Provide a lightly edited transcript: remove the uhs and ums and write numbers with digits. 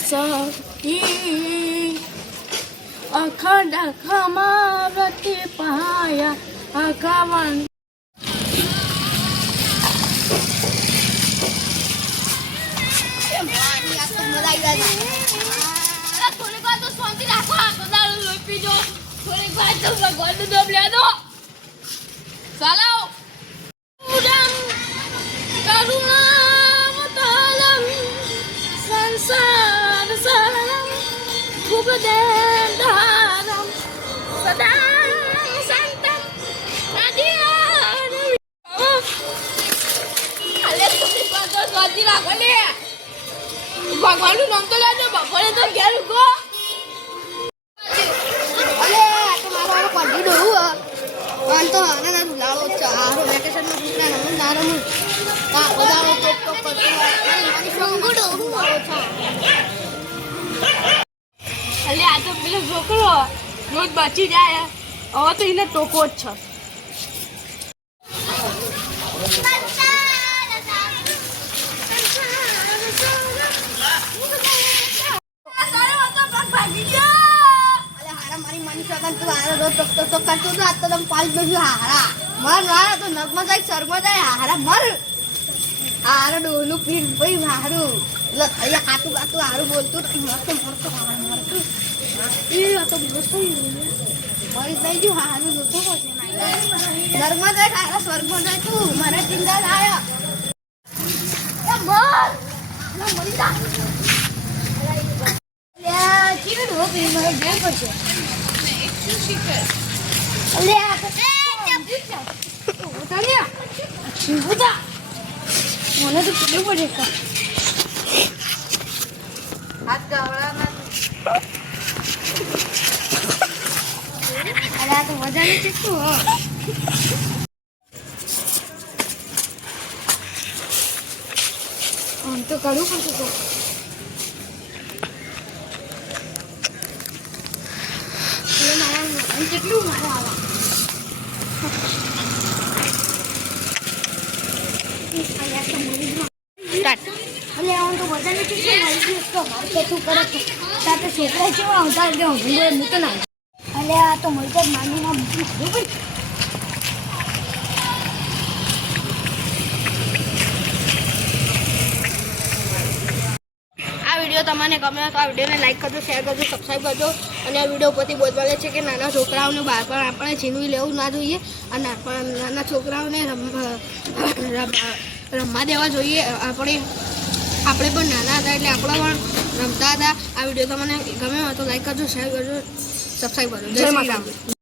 સખી અખંડ ખમાવતી પહાયા અખવન થોડીક વાર તો શાંતિ રાખો આખો દાડો લોહી પીજો થોડીક વાર તો ભગવાનનું નામ લે દો ચાલો કરુણાવતારમ સંસાર સારમ ખૂબ દેધારમ સદા સંતમ આદિ અલે થોડીક વાર તો શાંતિ રાખો લે ભગવાનનું નામ તો લેજો ભગવાને તો ઘેર ઉગો અલે આ તો મારો પડી ડોહું અન તો આના લાળો ચારો વેકેશનમાં પૂછના નમન નારમ કા બધાઓ ટોપ ટોપ કરતો મને સંગો ડોહું લાળો છે અલે આ તો પેલો છોકરો રોજ બચી જાય હવે તો એને ટોકો જ છે તો કરતો તો આ તો તમ પાલ બેસી હારા મર હારા તો નગમાં જાય શર્મા જાય હારા મર હારા ડોલું પીર ભાઈ હારું અહીંયા ખાતું ખાતું હારું બોલતું મરતો મરતો મરતું એ તો મસ્ત મરી જાય જો હારું લોતો પડશે નગમાં જાય હારા સ્વર્ગમાં જાય તું મને ચિંતા થાય મર મરી જા લે ચીડ હો પી મને ગેર પડશે અલે આ તો ઉતાર્યા ઉતા મને તો પીડું પડે કા હાથ ગાવડામાં અરે આ તો મજાનું ચીકું હો આમ તો કરું પડશે તો કેટલું મારા આવા અલે આમ તો બધાને કેટલું મળી ગયું તો મારે તો તું કરે તો તાતે છોકરા છે આવતા એટલે હું તો ના અલે આ તો મળી તો નાનીમાં મૂકી ખરું ભાઈ વિડીયો તમને ગમે તો આ વિડીયોને લાઈક કરજો શેર કરજો સબસ્ક્રાઈબ કરજો અને આ વિડીયો પરથી બોલવાલે છે કે નાના છોકરાઓને બાળપણ આપણે છીનવી લેવું ના જોઈએ અને નાના છોકરાઓને રમવા દેવા જોઈએ આપણે પણ નાના હતા એટલે આપણે પણ રમતા હતા આ વિડીયો તમને ગમે તો લાઈક કરજો શેર કરજો સબસ્ક્રાઈબ કરજો જય શ્રી રામ